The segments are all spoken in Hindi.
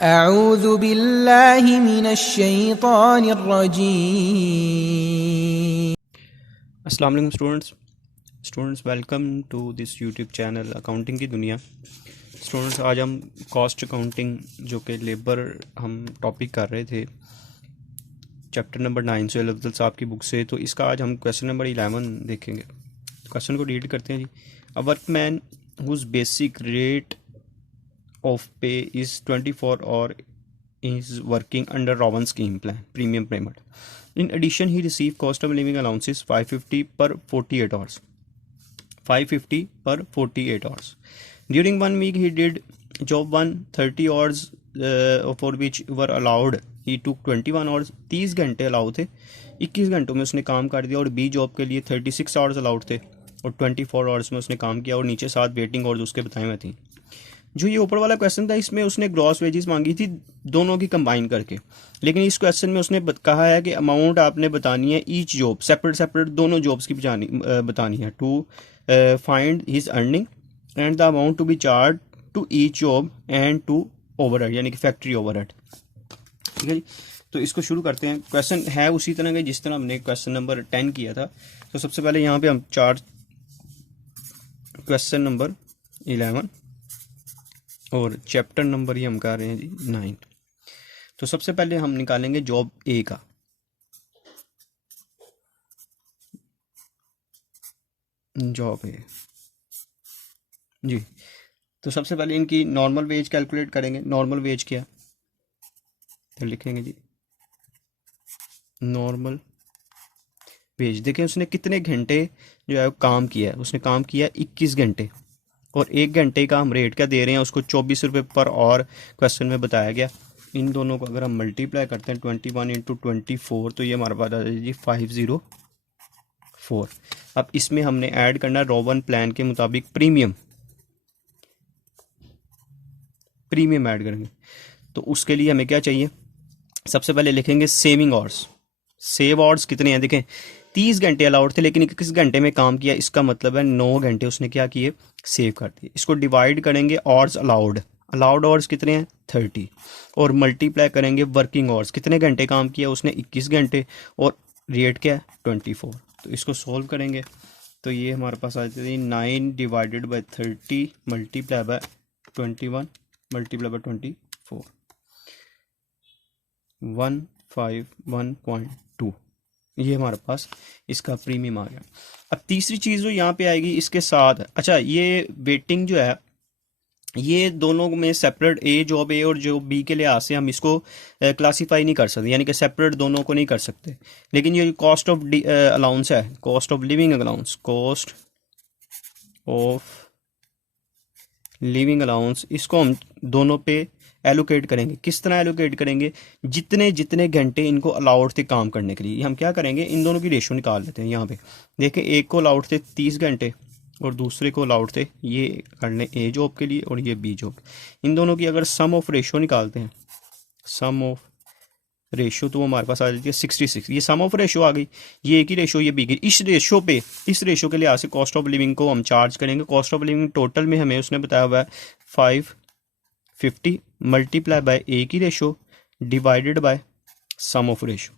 अऊज़ु बिल्लाहि मिनश्शैतानिर रजीम। अस्सलाम वालेकुम students welcome to this YouTube channel accounting की दुनिया। स्टूडेंट्स आज हम कॉस्ट अकाउंटिंग जो कि लेबर हम टॉपिक कर रहे थे चैप्टर नंबर 9 से अफजल साहब की बुक से, तो इसका आज हम क्वेश्चन नंबर 11 देखेंगे। क्वेश्चन को रीड करते हैं जी। A workman whose basic rate of pay is 24 और is working under Rowan scheme plan premium payment. In addition, he received cost of living allowances 550 per 48 hours. 550 per 48 hours. During 1 week, he did job 130 hours for which were allowed. He took 21 hours. 30 घंटे अलाउ थे, 21 घंटों में उसने काम कर दिया और बी जॉब के लिए 36 आवर्स अलाउड थे और 24 आवर्स में उसने काम किया और नीचे 7 वेटिंग और उसके बताए हुए थी। जो ये ऊपर वाला क्वेश्चन था इसमें उसने ग्रॉस वेजेस मांगी थी दोनों की कंबाइन करके, लेकिन इस क्वेश्चन में उसने कहा है कि अमाउंट आपने बतानी है ईच जॉब सेपरेट दोनों जॉब्स की बतानी है to find his earning and the amount to be charge to each job and to overhead यानी कि फैक्ट्री ओवरहेड। ठीक है जी, तो इसको शुरू करते हैं। क्वेश्चन है उसी तरह का जिस तरह हमने क्वेश्चन नंबर 10 किया था। तो सबसे पहले यहाँ पे हम चार क्वेश्चन नंबर 11 और चैप्टर नंबर ही हम कर रहे हैं जी 9। तो सबसे पहले हम निकालेंगे जॉब ए का। जॉब ए जी, तो सबसे पहले इनकी नॉर्मल वेज कैलकुलेट करेंगे। नॉर्मल वेज क्या, तो लिखेंगे जी नॉर्मल वेज। देखें उसने कितने घंटे जो है काम किया है, उसने काम किया 21 घंटे और 1 घंटे का हम रेट क्या दे रहे हैं उसको 24 रुपये पर और क्वेश्चन में बताया गया। इन दोनों को अगर हम मल्टीप्लाई करते हैं 21 इंटू 24 तो ये हमारे पास आ जाए जी 504। अब इसमें हमने ऐड करना है रोवन प्लान के मुताबिक प्रीमियम ऐड करेंगे। तो उसके लिए हमें क्या चाहिए, सबसे पहले लिखेंगे सेविंग आवर्स। सेव आवर्स कितने हैं, देखें 30 घंटे अलाउड थे लेकिन 21 घंटे में काम किया, इसका मतलब है 9 घंटे उसने क्या किए, सेव कर दिए। इसको डिवाइड करेंगे आवर्स अलाउड आवर्स कितने हैं 30 और मल्टीप्लाई करेंगे वर्किंग आवर्स, कितने घंटे काम किया उसने 21 घंटे और रेट क्या है 24। तो इसको सोल्व करेंगे तो ये हमारे पास आ जाती है 9 divided by 30 multiply by 21 multiply by 24 151.2। ये हमारे पास इसका प्रीमियम आ गया। अब तीसरी चीज़ जो यहाँ पे आएगी इसके साथ, अच्छा ये वेटिंग जो है ये दोनों में सेपरेट ए जॉब ए और जॉब बी के लिहाज से हम इसको क्लासीफाई नहीं कर सकते, यानी कि सेपरेट दोनों को नहीं कर सकते। लेकिन ये कॉस्ट ऑफ अलाउंस है, cost of living allowance, cost of living allowance, इसको हम दोनों पे एलोकेट करेंगे। किस तरह एलोकेट करेंगे, जितने जितने घंटे इनको अलाउड थे काम करने के लिए हम क्या करेंगे, इन दोनों की रेशो निकाल लेते हैं। यहाँ पे देखें एक को अलाउड थे 30 घंटे और दूसरे को अलाउड थे ये करने ए जॉब के लिए और ये बी जॉब। इन दोनों की अगर सम ऑफ रेशो निकालते हैं, सम ऑफ रेशो, तो वो हमारे पास आ जाती है 66। ये सम ऑफ रेशो आ गई, ये एक ही रेशो ये बी की। इस रेशो के लिहाज से कॉस्ट ऑफ लिविंग को हम चार्ज करेंगे। कॉस्ट ऑफ लिविंग टोटल में हमें उसने बताया हुआ है 550 मल्टीप्लाई बाय ए की ratio divided by sum of ratio.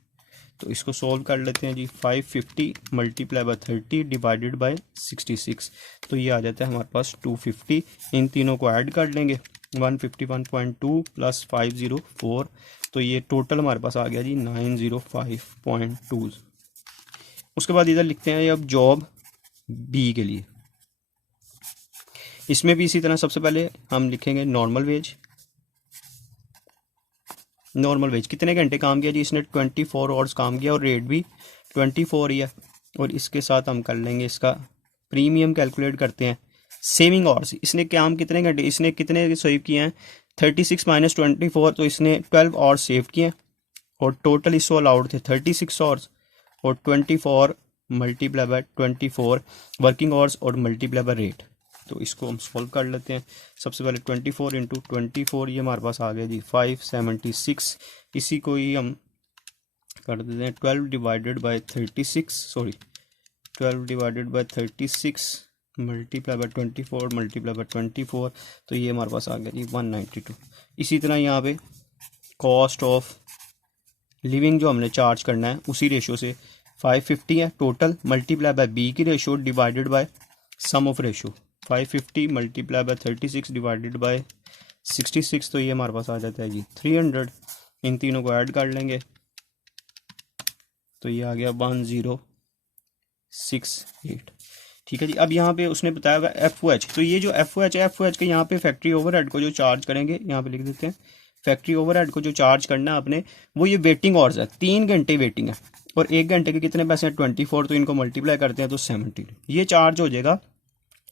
तो इसको सॉल्व कर लेते हैं जी 550 मल्टीप्लाई बाय 30 डिवाइडेड बाय 66, तो ये आ जाता है हमारे पास 250। इन तीनों को ऐड कर लेंगे 151.2 प्लस 504, तो ये टोटल हमारे पास आ गया जी 905.2। उसके बाद इधर लिखते हैं अब जॉब बी के लिए। इसमें भी इसी तरह सबसे पहले हम लिखेंगे नॉर्मल वेज। नॉर्मल वेज कितने घंटे काम किया जी, इसने 24 आवर्स काम किया और रेट भी 24 ही है। और इसके साथ हम कर लेंगे इसका प्रीमियम कैलकुलेट करते हैं। सेविंग आवर्स, इसने काम कितने घंटे, इसने कितने सेव किए हैं 36 माइनस 24, तो इसने 12 आवर्स सेव किए और टोटल इसको अलाउड थे 36 आवर्स और 24 मल्टीप्लाई बाय 24 वर्किंग आवर्स और मल्टीप्लाई बाय रेट। तो इसको हम सॉल्व कर लेते हैं। सबसे पहले 24 इंटू 24 ये हमारे पास आ गया जी 576। इसी को ही हम कर देते हैं 12 divided by 36 multiply multiply by 24 multiply by 24, तो ये हमारे पास आ गया जी 192। इसी तरह यहाँ पे कॉस्ट ऑफ लिविंग जो हमने चार्ज करना है उसी रेशो से 550 है टोटल, मल्टीप्लाई बाय बी की ratio divided by sum of ratio 550 multiply by 36 divided by 66, तो ये हमारे पास आ जाता है जी 300। इन तीनों को ऐड कर लेंगे तो ये आ गया 1068। ठीक है जी। अब यहाँ पे उसने बताया हुआ FOH, तो ये जो FOH है, FOH के यहाँ पे फैक्ट्री ओवरहेड को जो चार्ज करेंगे, यहाँ पे लिख देते हैं फैक्ट्री ओवरहेड को जो चार्ज करना है आपने, वो ये वेटिंग आवर्स है, 3 घंटे वेटिंग है, और 1 घंटे के कितने पैसे हैं 24, तो इनको मल्टीप्लाई करते हैं तो 17, ये चार्ज हो जाएगा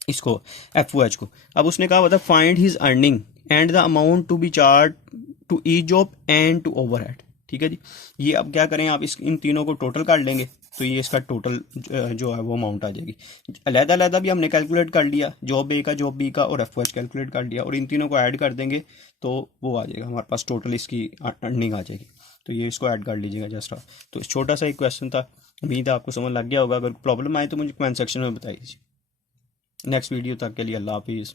इसको FOH को। अब उसने कहा था find his earning and the amount to be charge to each job and to overhead. ठीक है जी। ये अब क्या करें, आप इन तीनों को टोटल कर लेंगे तो ये इसका टोटल जो है वो अमाउंट आ जाएगी। अलग-अलग भी हमने कैलकुलेट कर लिया, जॉब ए का, जॉब बी का और FOH कैलकुलेट कर लिया, और इन तीनों को ऐड कर देंगे तो वो आ जाएगा हमारे पास, टोटल इसकी अर्निंग आ जाएगी। तो ये इसको ऐड कर लीजिएगा जस्ट। तो छोटा सा एक क्वेश्चन था, उम्मीद है आपको समझ लग गया होगा। अगर प्रॉब्लम आए तो मुझे कमेंट सेक्शन में बताइए। नेक्स्ट वीडियो तक के लिए अल्लाह हाफिज़।